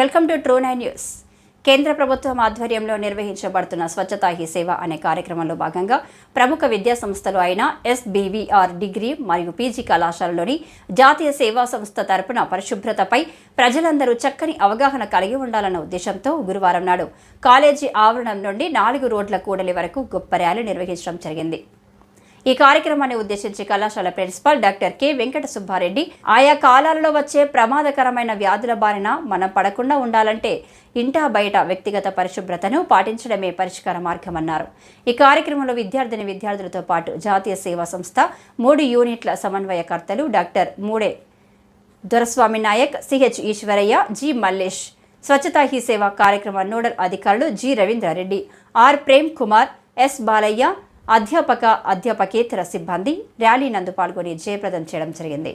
Welcome to true nine news. కేంద్ర ప్రభుత్వం ఆధ్వర్యంలో నిర్వహించబడుతున్న స్వచ్ఛతా హీ సేవ అనే కార్యక్రమంలో భాగంగా ప్రముఖ విద్యా సంస్థలు అయిన ఎస్బీవీఆర్ డిగ్రీ మరియు పీజీ కళాశాలలోని జాతీయ సేవా సంస్థ తరపున పరిశుభ్రతపై ప్రజలందరూ చక్కని అవగాహన కలిగి ఉండాలన్న ఉద్దేశంతో గురువారం నాడు కాలేజీ ఆవరణం నుండి నాలుగు రోడ్ల కూడలి వరకు గొప్ప ర్యాలీ నిర్వహించడం జరిగింది. ఈ కార్యక్రమాన్ని ఉద్దేశించి కళాశాల principal doctor K Venkata Subba Reddy ఆయా కాలాలలో వచ్చే ప్రమాదకరమైన వ్యాధుల బారిన మనం పడకుండా ఉండాలంటే ఇంటా బయట వ్యక్తిగత పరిశుభ్రతను పాటించడమే పరిష్కార మార్గమన్నారు. ఈ కార్యక్రమంలో విద్యార్థిని విద్యార్థులతో పాటు జాతీయ సేవా సంస్థ మూడు యూనిట్ల సమన్వయకర్తలు doctor Mude Doraswamy Naik CH Eswaraiah G Mallesh. Swachhata Hi Seva కార్యక్రమ నోడల్ అధికారులు G Ravindra Reddy R Prem Kumar S Balaiah అధ్యాపక అధ్యాపకేతర సిబ్బంది ర్యాలీ నందు పాల్గొని జయప్రదం చేయడం జరిగింది.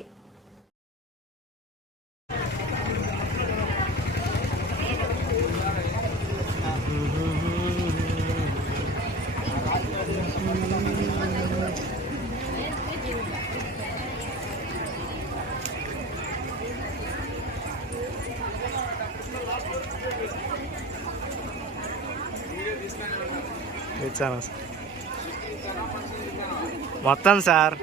ఇచ్చాను సార్ మొత్తం సార్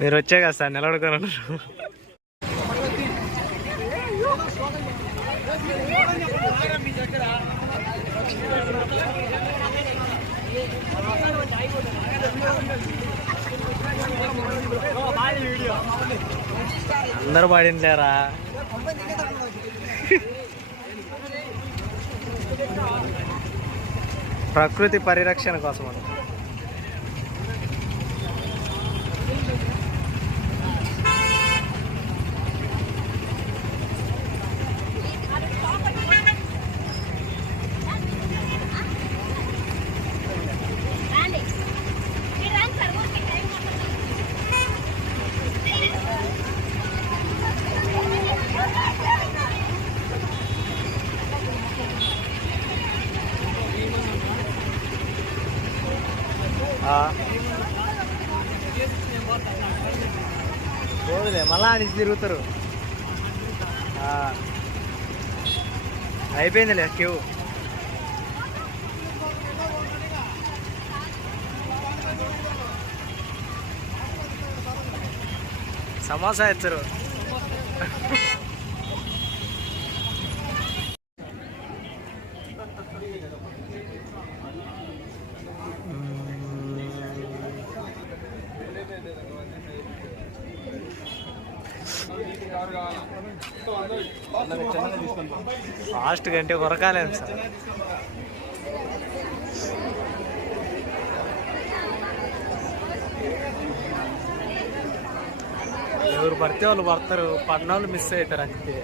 మీరు వచ్చే కదా సార్ నిలబడుకొని ఉన్నారు. అందరూ పాడింటారా? ప్రకృతి పరిరక్షణ కోసం అని పోదులే మళ్ళా అని తిరుగుతారు. ఆ. అయిపోయిందిలే క్యూ. సమోసా ఇచ్చరు. ఫాస్ట్ గంటే కొరకాలేదు సార్. ఎవరు పడితే వాళ్ళు పడతారు పడిన వాళ్ళు మిస్ అవుతారు అంతే.